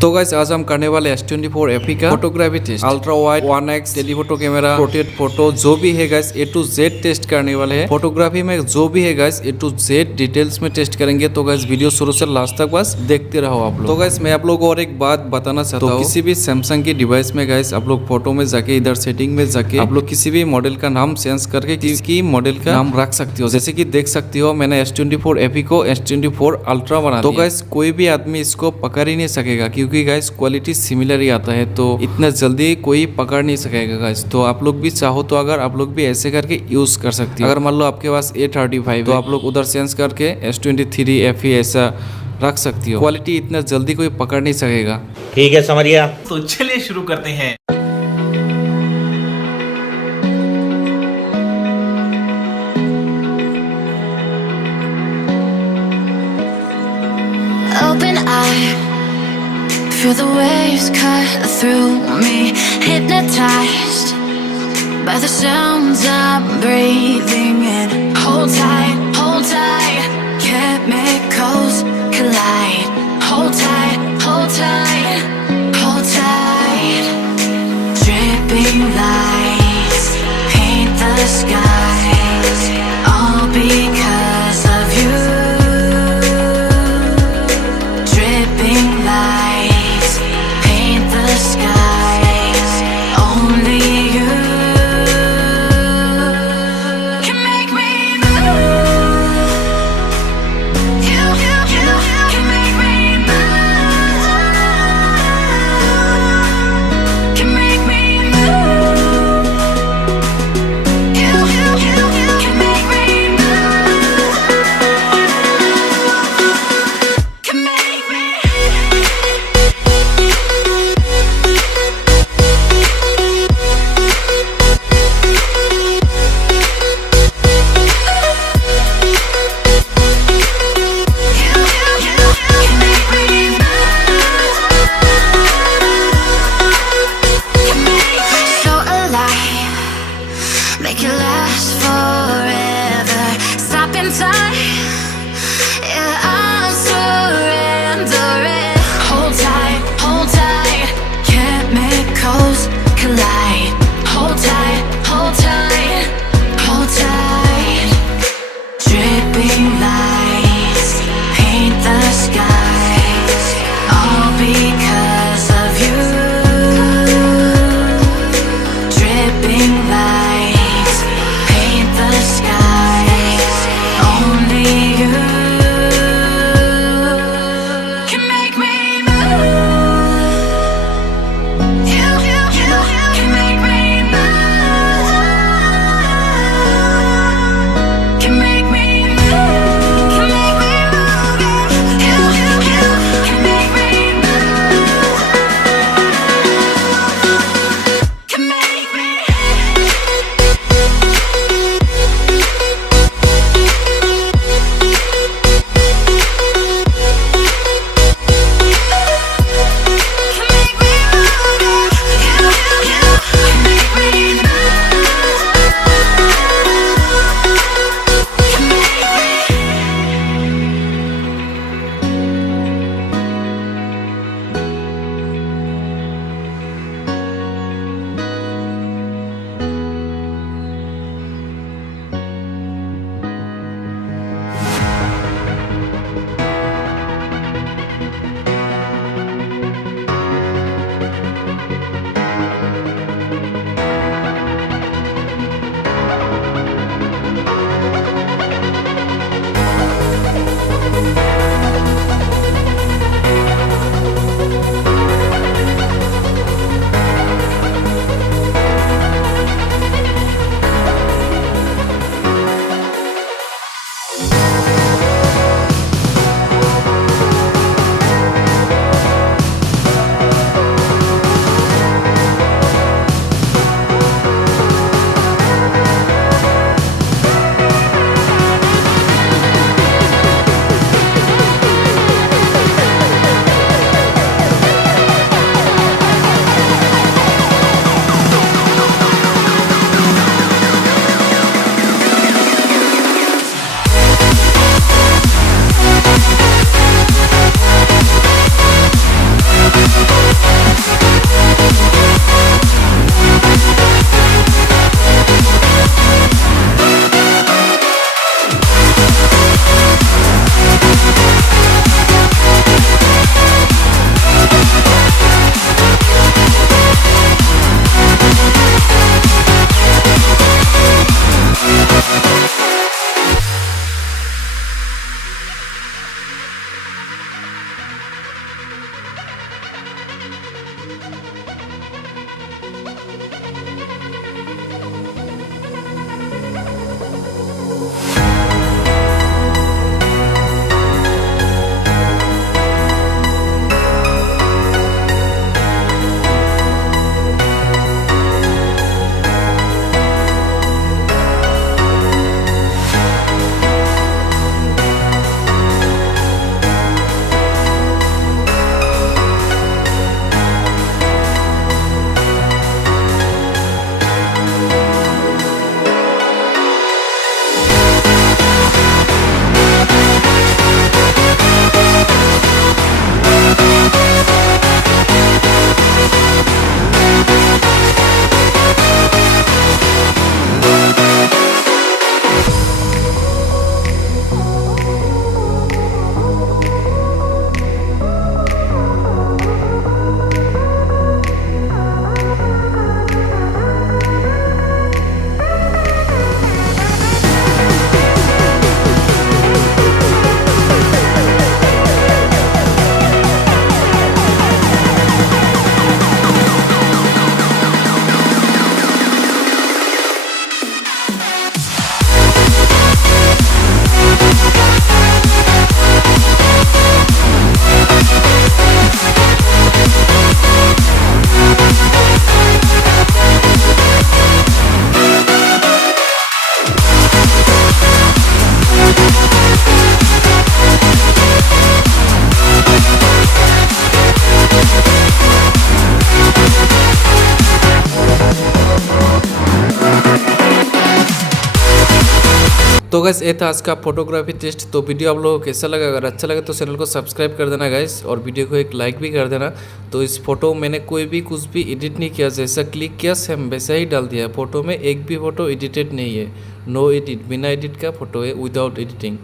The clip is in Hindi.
तो गाइस आज हम करने वाले S24 FE का photography test. Ultra wide 1x telephoto camera, portrait photo जो भी है guys A to Z test करने वाले हैं। फोटोग्राफी में जो भी है guys A to Z details में टेस्ट करेंगे। तो गाइस वीडियो शुरू से लास्ट तक बस देखते रहो आप लोग। तो गाइस मैं आप लोगों को और एक बात बताना चाहता हूँ, किसी भी सैमसंग की डिवाइस में गाइस आप लोग फोटो में जाके इधर सेटिंग में जाके आप लोग किसी भी मॉडल का नाम चेंज करके किसी मॉडल का नाम रख सकते हो। जैसे कि देख सकते हो मैंने S24 FE को S24 अल्ट्रा बना दिया। तो गाइस कोई भी आदमी इसको पकड़ ही नहीं सकेगा क्योंकि गाइस क्वालिटी सिमिलर ही आता है, तो इतना जल्दी कोई पकड़ नहीं सकेगा गाइस। तो आप लोग भी चाहो तो अगर आप लोग भी ऐसे करके यूज कर सकते हो। अगर मान लो आपके पास A35 तो आप लोग उधर चेंज करके S23 FE ऐसा रख सकती हो। क्वालिटी इतना जल्दी कोई पकड़ नहीं सकेगा। ठीक है, समझ गया। तो चलिए शुरू करते हैं। Open eye, feel the waves cut through me, hypnotized by the sounds I'm breathing in. Hold tight, chemicals collide. Hold tight, hold tight. Dripping lights paint the skies, all because of you. Dripping lights paint the skies, only you can make me move. You can make me तो गाइस ये था आज का फोटोग्राफी टेस्ट। तो वीडियो आप लोगों को कैसा लगा? अगर अच्छा लगे तो चैनल को सब्सक्राइब कर देना गाइस, और वीडियो को एक लाइक भी कर देना। तो इस फोटो मैंने कोई भी कुछ भी एडिट नहीं किया, जैसा क्लिक किया सेम वैसा ही डाल दिया। फोटो में एक भी फोटो एडिटेड नहीं है, नो एडिट, बिना एडिट का फोटो है, विदाउट एडिटिंग।